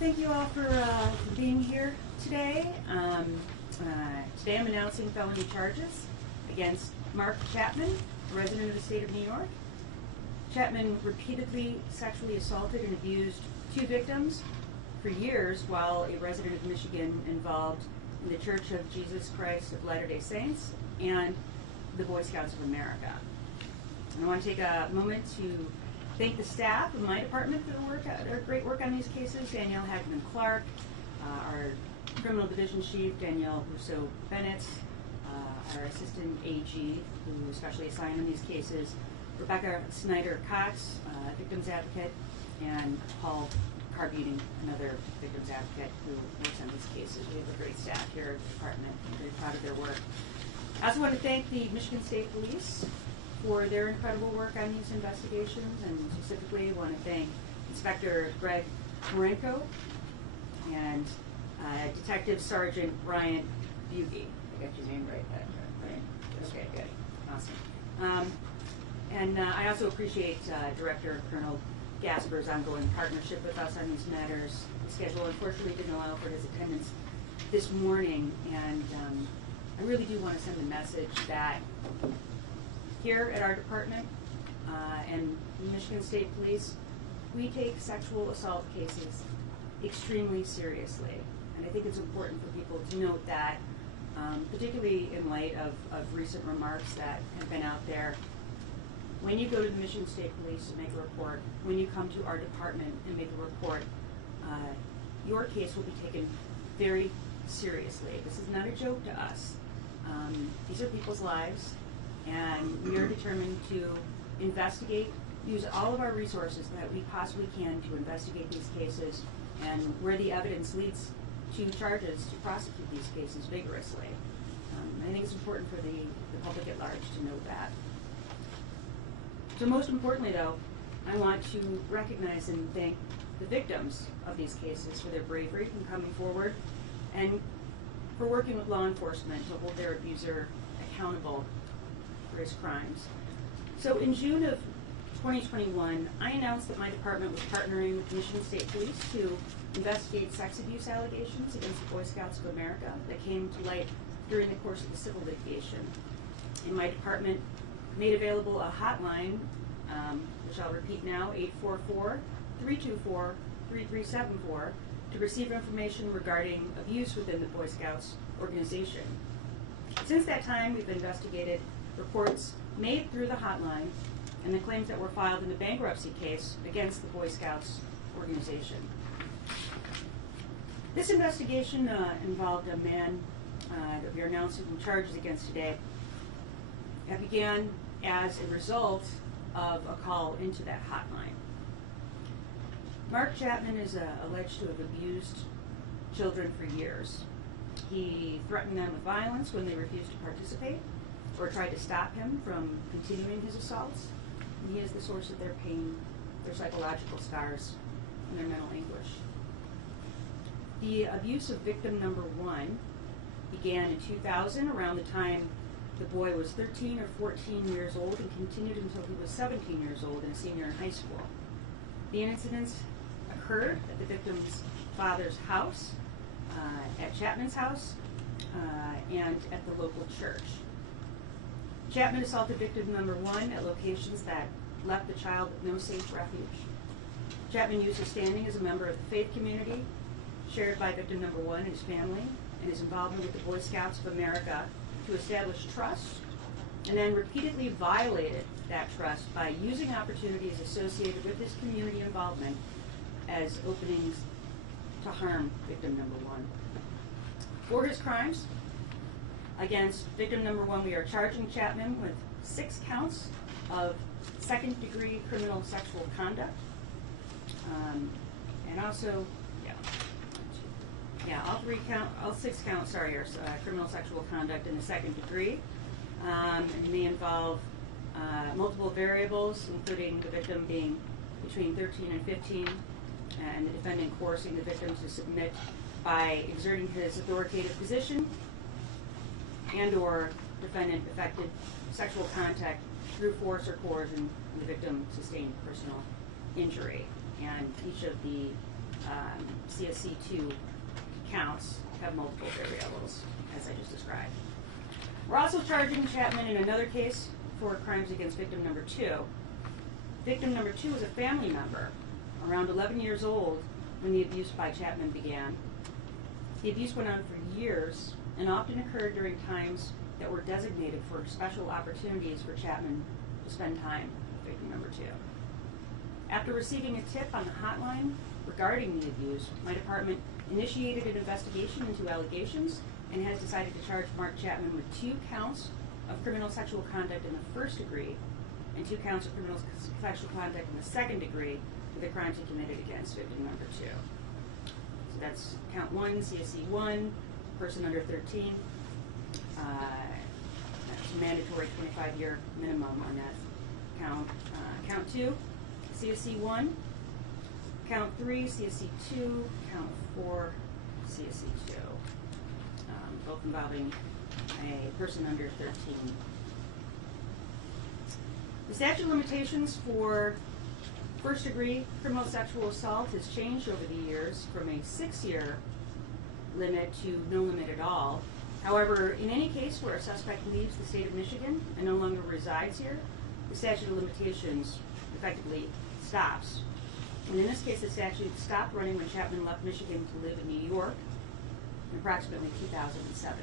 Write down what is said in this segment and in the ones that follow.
thank you all for being here today. Today I'm announcing felony charges against Mark Chapman, a resident of the state of New York. Chapman repeatedly sexually assaulted and abused 2 victims for years while a resident of Michigan involved in the Church of Jesus Christ of Latter-day Saints and the Boy Scouts of America. And I want to take a moment to thank the staff of my department for their great work on these cases. Danielle Hagman-Clark, our criminal division chief, Danielle Rousseau-Bennett, our assistant AG, who was specially assigned on these cases, Rebecca Snyder Cox, victims advocate, and Paul Carvini, another victims advocate who works on these cases. We have a great staff here at the department. I'm very proud of their work. I also want to thank the Michigan State Police for their incredible work on these investigations, and specifically want to thank Inspector Greg Marenko and Detective Sergeant Brian Bugie. I got your name right back there, right? Okay, good. Awesome. And I also appreciate Director Colonel Gasper's ongoing partnership with us on these matters. The schedule unfortunately didn't allow for his attendance this morning, and I really do want to send a message that here at our department and Michigan State Police, we take sexual assault cases extremely seriously. And I think it's important for people to note that, particularly in light of recent remarks that have been out there. When you go to the Michigan State Police to make a report, when you come to our department and make a report, your case will be taken very seriously. This is not a joke to us. These are people's lives, and we are determined to investigate, use all of our resources that we possibly can to investigate these cases, and where the evidence leads to charges, to prosecute these cases vigorously. I think it's important for the public at large to know that. So most importantly, though, I want to recognize and thank the victims of these cases for their bravery in coming forward and for working with law enforcement to hold their abuser accountable for his crimes. So in June of 2021, I announced that my department was partnering with Michigan State Police to investigate sex abuse allegations against the Boy Scouts of America that came to light during the course of the civil litigation. And my department made available a hotline, which I'll repeat now, 844-324-3374, to receive information regarding abuse within the Boy Scouts organization. Since that time, we've investigated reports made through the hotline and the claims that were filed in the bankruptcy case against the Boy Scouts organization. This investigation involved a man that we are announcing charges against today. That began as a result of a call into that hotline. Mark Chapman is alleged to have abused children for years. He threatened them with violence when they refused to participate or tried to stop him from continuing his assaults. And he is the source of their pain, their psychological scars, and their mental anguish. The abuse of victim number 1 began in 2000, around the time the boy was 13 or 14 years old, and continued until he was 17 years old and a senior in high school. The incidents occurred at the victim's father's house, at Chapman's house, and at the local church. Chapman assaulted victim number 1 at locations that left the child with no safe refuge. Chapman used his standing as a member of the faith community, shared by victim number 1 and his family, and his involvement with the Boy Scouts of America to establish trust, and then repeatedly violated that trust by using opportunities associated with his community involvement as openings to harm victim number 1. For his crimes against victim number 1, we are charging Chapman with 6 counts of second-degree criminal sexual conduct, and also, all 6 counts are criminal sexual conduct in the second degree, and may involve multiple variables, including the victim being between 13 and 15, and the defendant coercing the victim to submit by exerting his authoritative position, and or defendant effected sexual contact through force or coercion, and the victim sustained personal injury. And each of the CSC2 counts have multiple variables, as I just described. We're also charging Chapman in another case for crimes against victim number 2. Victim number 2 was a family member, around 11 years old when the abuse by Chapman began. The abuse went on for years and often occurred during times that were designated for special opportunities for Chapman to spend time with victim number 2. After receiving a tip on the hotline regarding the abuse, my department initiated an investigation into allegations and has decided to charge Mark Chapman with 2 counts of criminal sexual conduct in the first degree and 2 counts of criminal sexual conduct in the second degree for the crimes he committed against victim number 2. So that's count 1, CSC 1, person under 13. That's a mandatory 25-year minimum on that count. Count 2, CSC 1. Count 3, CSC 2. Count 4, CSC 2. Both involving a person under 13. The statute of limitations for first-degree criminal sexual assault has changed over the years from a 6-year limit to no limit at all. However, in any case where a suspect leaves the state of Michigan and no longer resides here, the statute of limitations effectively stops. And in this case, the statute stopped running when Chapman left Michigan to live in New York in approximately 2007.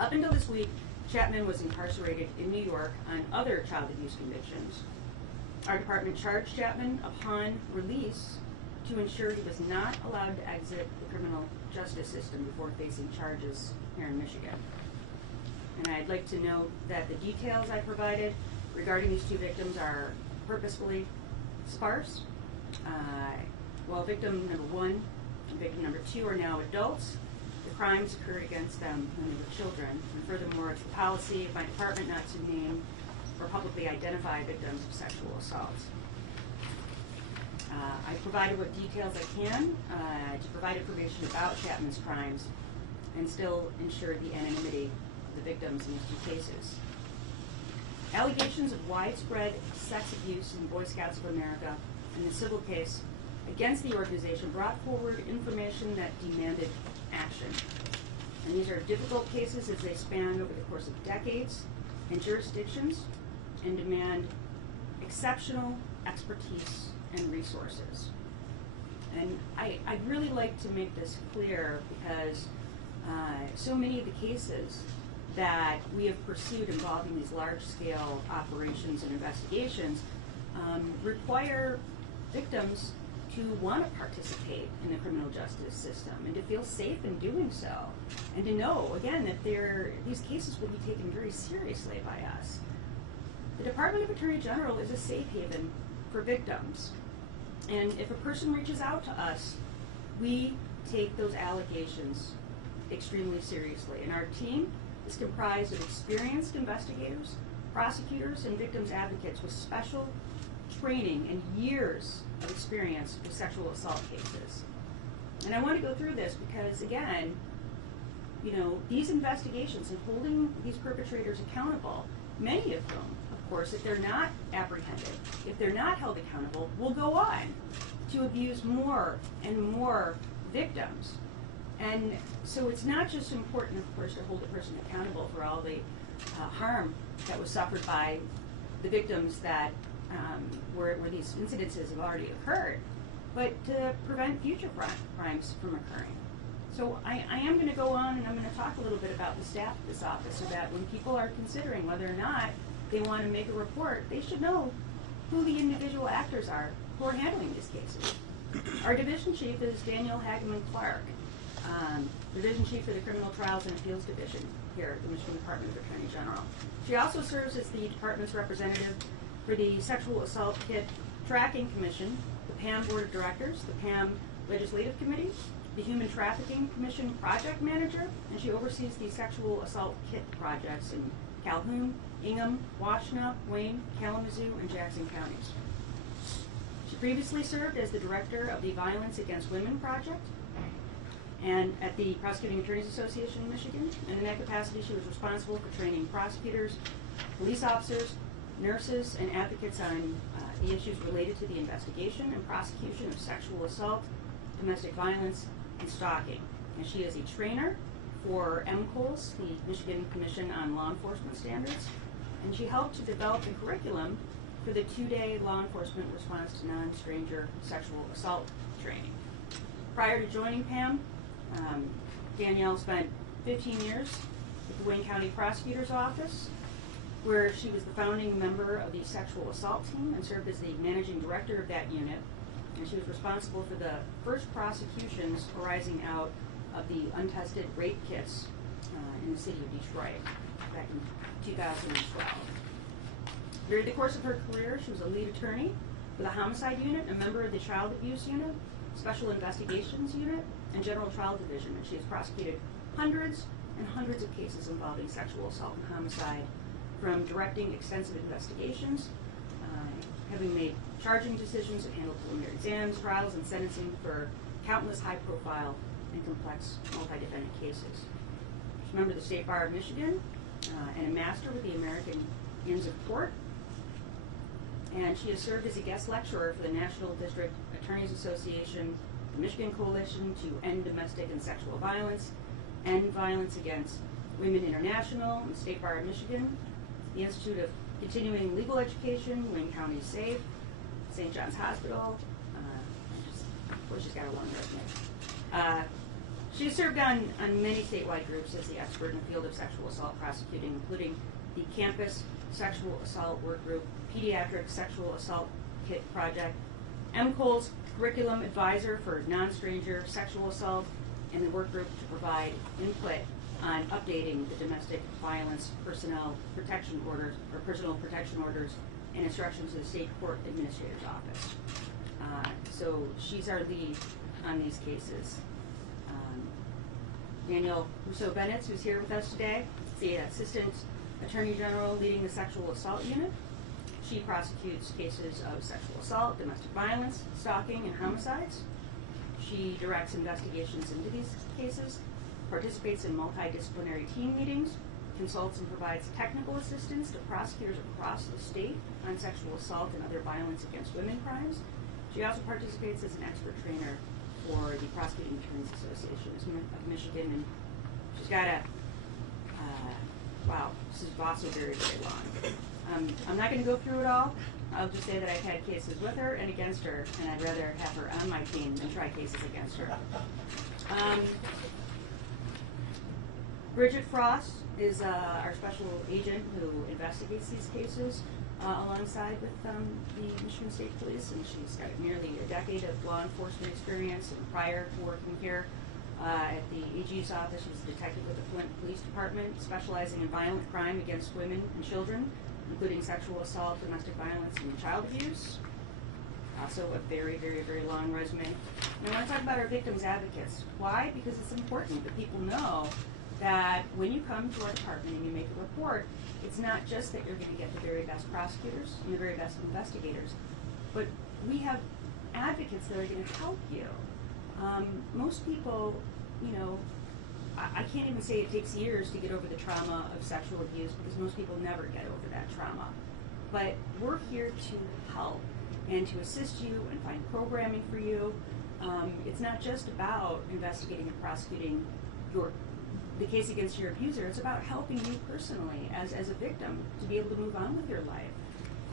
Up until this week, Chapman was incarcerated in New York on other child abuse convictions. Our department charged Chapman upon release to ensure he was not allowed to exit the criminal justice system before facing charges here in Michigan. And I'd like to note that the details I provided regarding these 2 victims are purposefully sparse. While victim number 1 and victim number 2 are now adults, the crimes occurred against them when they were children. And furthermore, it's the policy of my department not to name or publicly identify victims of sexual assault. I provided what details I can to provide information about Chapman's crimes and still ensure the anonymity of the victims in these 2 cases. Allegations of widespread sex abuse in Boy Scouts of America in the civil case against the organization brought forward information that demanded action. And these are difficult cases as they span over the course of decades and jurisdictions and demand exceptional expertise and resources. And I'd really like to make this clear because so many of the cases that we have pursued involving these large-scale operations and investigations require victims to want to participate in the criminal justice system and to feel safe in doing so, and to know, again, that these cases will be taken very seriously by us. The Department of Attorney General is a safe haven for victims, and if a person reaches out to us, we take those allegations extremely seriously. And our team is comprised of experienced investigators, prosecutors, and victims advocates with special training and years of experience with sexual assault cases. And I want to go through this because, again, these investigations and holding these perpetrators accountable, many of them, of course, if they're not apprehended, if they're not held accountable, will go on to abuse more and more victims. And so it's not just important, of course, to hold a person accountable for all the harm that was suffered by the victims that where these incidences have already occurred, but to prevent future crimes from occurring. So I am going to go on and I'm going to talk a little bit about the staff of this office so that when people are considering whether or not they want to make a report, they should know who the individual actors are who are handling these cases. Our division chief is Daniel Hageman Clark, division chief for the Criminal Trials and Appeals Division here at the Michigan Department of Attorney General. She also serves as the department's representative for the Sexual Assault Kit Tracking Commission, the PAM Board of Directors, the PAM Legislative Committee, the Human Trafficking Commission Project Manager, and she oversees the sexual assault kit projects in Calhoun, Ingham, Washtenaw, Wayne, Kalamazoo, and Jackson counties. She previously served as the director of the Violence Against Women Project and at the Prosecuting Attorneys Association in Michigan. And in that capacity, she was responsible for training prosecutors, police officers, nurses, and advocates on the issues related to the investigation and prosecution of sexual assault, domestic violence, and stalking. And she is a trainer for MCOLS, the Michigan Commission on Law Enforcement Standards, and she helped to develop the curriculum for the 2-day law enforcement response to non-stranger sexual assault training. Prior to joining PAM, Danielle spent 15 years with the Wayne County Prosecutor's Office, where she was the founding member of the sexual assault team and served as the managing director of that unit. And she was responsible for the first prosecutions arising out of the untested rape kits in the city of Detroit back in 2012. During the course of her career, she was a lead attorney for the homicide unit, a member of the child abuse unit, special investigations unit, and general trial division. And she has prosecuted hundreds and hundreds of cases involving sexual assault and homicide, from directing extensive investigations, having made charging decisions and handled preliminary exams, trials, and sentencing for countless high-profile and complex multi-defendant cases. She's a member of the State Bar of Michigan and a master with the American Inns of Court. And she has served as a guest lecturer for the National District Attorneys Association, the Michigan Coalition to End Domestic and Sexual Violence, and Violence Against Women International, the State Bar of Michigan, the Institute of Continuing Legal Education, Wayne County SAFE, St. John's Hospital. Of course, she's got a long resume. She has served on many statewide groups as the expert in the field of sexual assault prosecuting, including the Campus Sexual Assault Work Group, Pediatric Sexual Assault Kit Project, MCOLS Curriculum Advisor for Non-Stranger Sexual Assault, and the work group to provide input on updating the domestic violence personnel protection orders, or personal protection orders, and instructions to the state court administrator's office. So she's our lead on these cases. Danielle Rousseau-Bennett, who's here with us today, is the Assistant Attorney General leading the Sexual Assault Unit. She prosecutes cases of sexual assault, domestic violence, stalking, and homicides. She directs investigations into these cases, participates in multidisciplinary team meetings, consults and provides technical assistance to prosecutors across the state on sexual assault and other violence against women crimes. She also participates as an expert trainer for the Prosecuting Attorneys Association of Michigan, and she's got a, wow, this is also very, very long. I'm not going to go through it all. I'll just say that I've had cases with her and against her, and I'd rather have her on my team than try cases against her. Bridget Frost is our special agent who investigates these cases alongside with the Michigan State Police, and she's got nearly a decade of law enforcement experience, and prior to working here at the AG's office, she was a detective with the Flint Police Department, specializing in violent crime against women and children, including sexual assault, domestic violence, and child abuse. Also a very, very, very long resume. And I want to talk about our victims advocates. Why? Because it's important that people know that when you come to our department and you make a report, it's not just that you're going to get the very best prosecutors and the very best investigators, but we have advocates that are going to help you. Most people, you know, I can't even say it takes years to get over the trauma of sexual abuse, because most people never get over that trauma. But we're here to help and to assist you and find programming for you. It's not just about investigating and prosecuting the case against your abuser. It's about helping you personally as a victim to be able to move on with your life.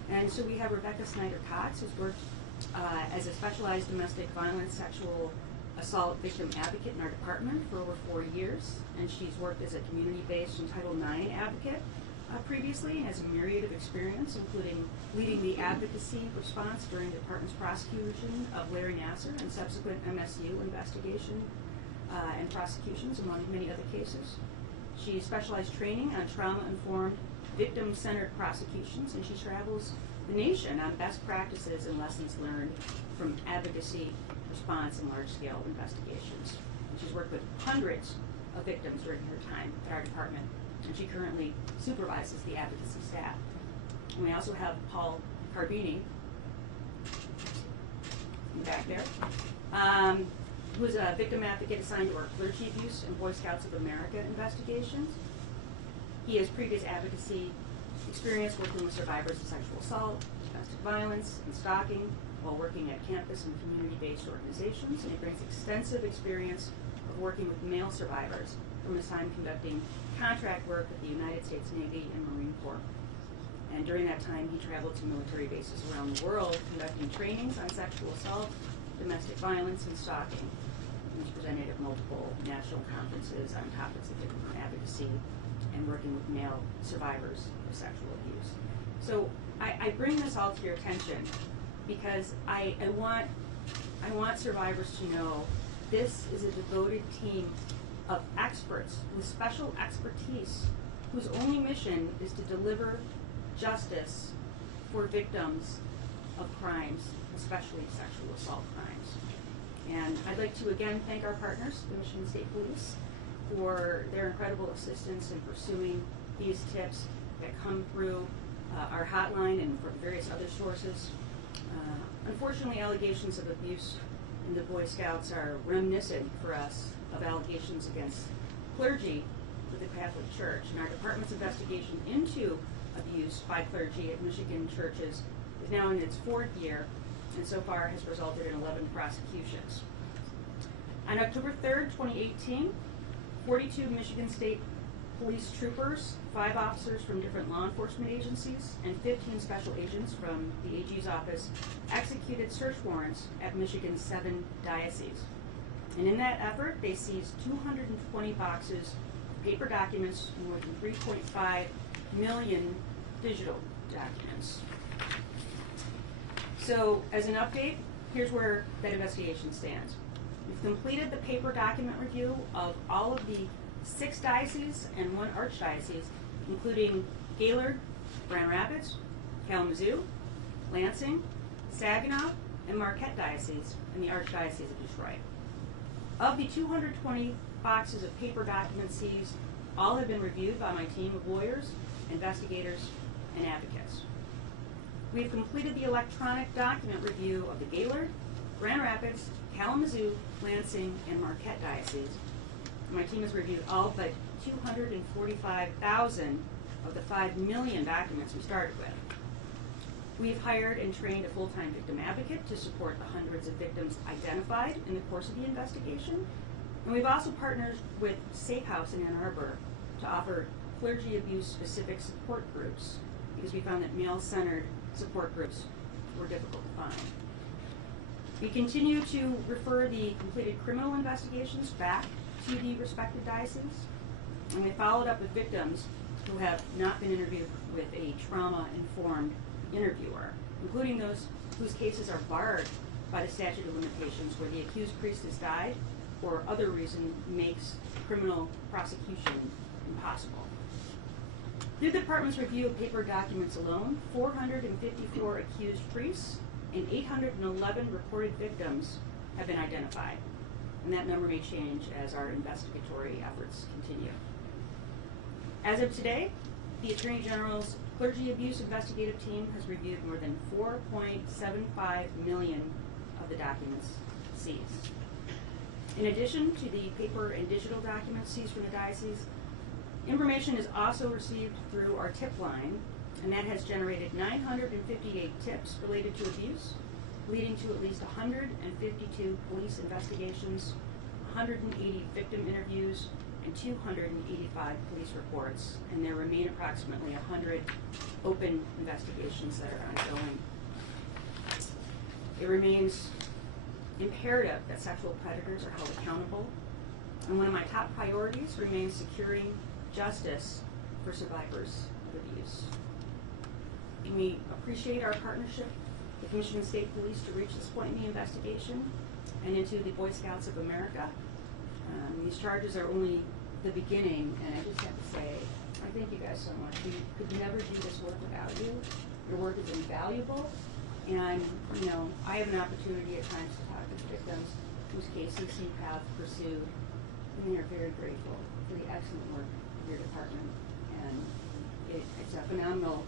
And so we have Rebecca Snyder Cox, who's worked as a specialized domestic violence sexual assault victim advocate in our department for over 4 years, and she's worked as a community-based Title IX advocate previously, and has a myriad of experience, including leading the advocacy response during the department's prosecution of Larry Nassar and subsequent MSU investigation and prosecutions, among many other cases. She specialized training on trauma-informed, victim-centered prosecutions, and she travels the nation on best practices and lessons learned from advocacy, response, and large-scale investigations. And she's worked with hundreds of victims during her time at our department, and she currently supervises the advocacy staff. And we also have Paul Carvini, back there, who is a victim advocate assigned to our clergy abuse and Boy Scouts of America investigations. He has previous advocacy experience working with survivors of sexual assault, domestic violence, and stalking while working at campus and community-based organizations, and he brings extensive experience of working with male survivors from his time conducting contract work with the United States Navy and Marine Corps. And during that time, he traveled to military bases around the world, conducting trainings on sexual assault, domestic violence, and stalking. He was presented at multiple national conferences on topics of victim advocacy and working with male survivors of sexual abuse. So I bring this all to your attention because I want survivors to know this is a devoted team of experts with special expertise whose only mission is to deliver justice for victims of crimes, especially sexual assault crimes. And I'd like to again thank our partners, the Michigan State Police, for their incredible assistance in pursuing these tips that come through our hotline and from various other sources. Unfortunately, allegations of abuse in the Boy Scouts are reminiscent for us of allegations against clergy with the Catholic Church. And our department's investigation into abuse by clergy at Michigan churches is now in its 4th year, and so far has resulted in 11 prosecutions. On October 3rd, 2018, 42 Michigan State Police troopers, 5 officers from different law enforcement agencies, and 15 special agents from the AG's office executed search warrants at Michigan's 7 dioceses. And in that effort, they seized 220 boxes of paper documents, more than 3.5 million digital documents. So, as an update, here's where that investigation stands. We've completed the paper document review of all of the 6 dioceses and 1 archdiocese, including Gaylord, Grand Rapids, Kalamazoo, Lansing, Saginaw, and Marquette dioceses, and the Archdiocese of Detroit. Of the 220 boxes of paper documents seized, all have been reviewed by my team of lawyers, investigators, and advocates. We've completed the electronic document review of the Gaylord, Grand Rapids, Kalamazoo, Lansing, and Marquette dioceses. My team has reviewed all but 245,000 of the 5 million documents we started with. We've hired and trained a full-time victim advocate to support the hundreds of victims identified in the course of the investigation. And we've also partnered with Safe House in Ann Arbor to offer clergy abuse-specific support groups because we found that male-centered support groups were difficult to find. We continue to refer the completed criminal investigations back to the respective dioceses, and we followed up with victims who have not been interviewed with a trauma-informed interviewer, including those whose cases are barred by the statute of limitations where the accused priest has died or other reason makes criminal prosecution impossible. Through the department's review of paper documents alone, 454 accused priests and 811 reported victims have been identified, and that number may change as our investigatory efforts continue. As of today, the Attorney General's Clergy Abuse Investigative Team has reviewed more than 4.75 million of the documents seized. In addition to the paper and digital documents seized from the diocese, information is also received through our tip line, and that has generated 958 tips related to abuse, leading to at least 152 police investigations, 180 victim interviews, and 285 police reports, and there remain approximately 100 open investigations that are ongoing. It remains imperative that sexual predators are held accountable, and one of my top priorities remains securing justice for survivors of abuse. We appreciate our partnership with Michigan State Police to reach this point in the investigation and into the Boy Scouts of America. These charges are only the beginning, and I just have to say, I thank you guys so much. We could never do this work without you. Your work is invaluable, and I have an opportunity at times to talk with victims whose cases you have pursued, and we are very grateful for the excellent work of your department. And it's a phenomenal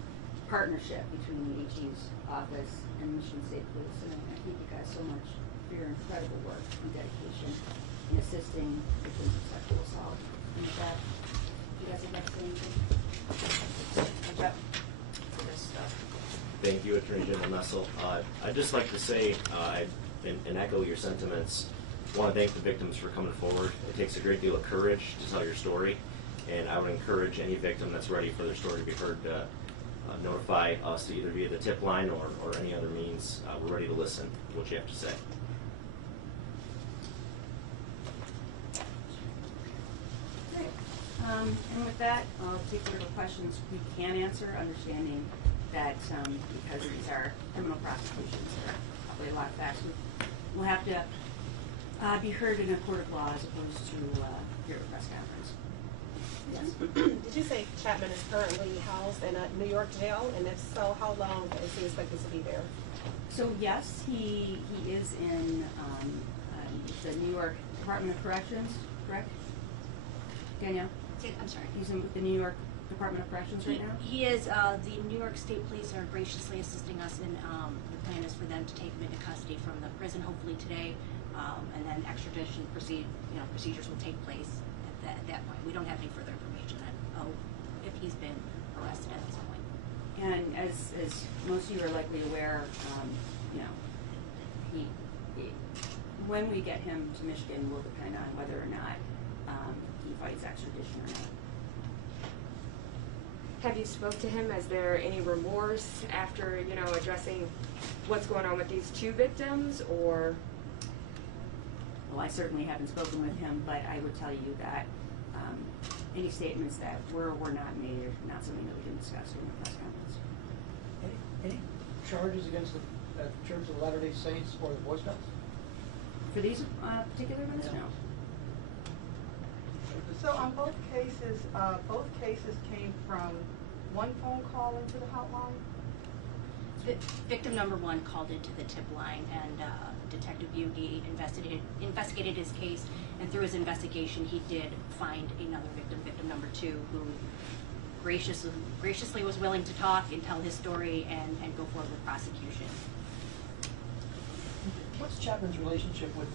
partnership between the AG's office and Michigan State Police, and I thank you guys so much for your incredible work and dedication in assisting victims of sexual assault. And with that, you guys would like to say anything? Attorney General Nessel. I'd just like to say, and echo your sentiments, I want to thank the victims for coming forward. It takes a great deal of courage to tell your story, and I would encourage any victim that's ready for their story to be heard to notify us either via the tip line or any other means. We're ready to listen to what you have to say. Great. And with that, I'll take whatever questions we can answer, understanding that because these are criminal prosecutions, there are probably a lot of facts we'll have to be heard in a court of law as opposed to here at a press conference. Yes. Did you say Chapman is currently housed in a New York jail? And if so, how long is he expected to be there? So yes, he is in the New York Department of Corrections, correct? Danielle? I'm sorry. He's in the New York Department of Corrections right now? He is. The New York State Police are graciously assisting us in the plan is for them to take him into custody from the prison hopefully today, and then extradition procedures will take place at that point. We don't have any further information on if he's been arrested at this point. And as most of you are likely aware, he when we get him to Michigan will depend on whether or not he fights extradition or not. Have you spoke to him? Is there any remorse after, addressing what's going on with these two victims, or? Well, I certainly haven't spoken with him, but I would tell you that any statements that were or were not made are not something that we can discuss in the press conference. Any charges against the Church of Latter-day Saints or the Boy Scouts? For these particular ones, no. So on both cases came from one phone call into the hotline? Victim number one called into the tip line, and Detective Bugie investigated his case, and through his investigation he did find another victim, victim number two, who graciously was willing to talk and tell his story and go forward with prosecution. What's Chapman's relationship with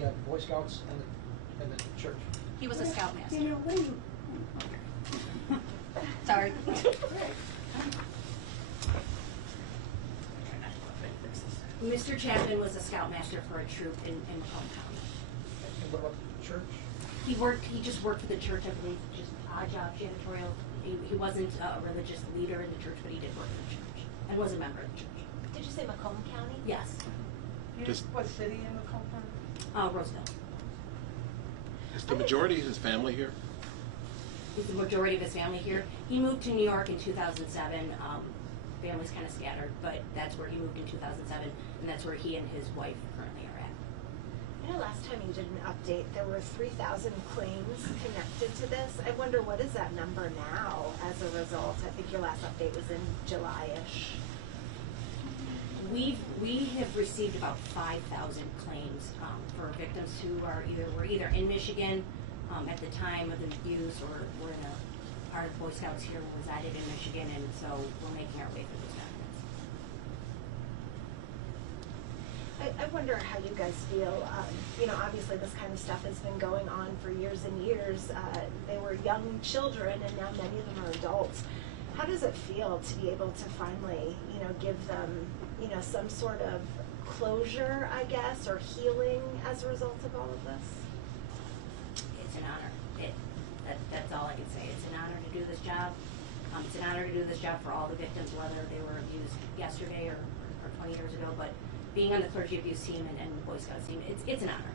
the Boy Scouts and the church? He was a scoutmaster. What do you? Sorry. Mr. Chapman was a scoutmaster for a troop in Macomb County. And what about the church? He just worked for the church, I believe, just odd job, janitorial. He wasn't a religious leader in the church, but he did work in the church and was a member of the church. Did you say Macomb County? Yes. What city in Macomb County? Roseville. Is the majority of his family here? Is the majority of his family here? He moved to New York in 2007. Family's kind of scattered, but that's where he moved in 2007, and that's where he and his wife currently are at. I know last time you did an update, there were 3,000 claims connected to this. I wonder, what is that number now as a result? I think your last update was in July-ish. We have received about 5,000 claims for victims who were either in Michigan at the time of the abuse, or were in a part of Boy Scouts here who resided in Michigan, and so we're making our way through those documents. I wonder how you guys feel. Obviously this kind of stuff has been going on for years and years. They were young children, and now many of them are adults. How does it feel to be able to finally, give them, some sort of closure, I guess, or healing as a result of all of this? It's an honor. That's all I can say. It's an honor to do this job. It's an honor to do this job for all the victims, whether they were abused yesterday or 20 years ago. But being on the clergy abuse team and the Boy Scouts team, it's an honor.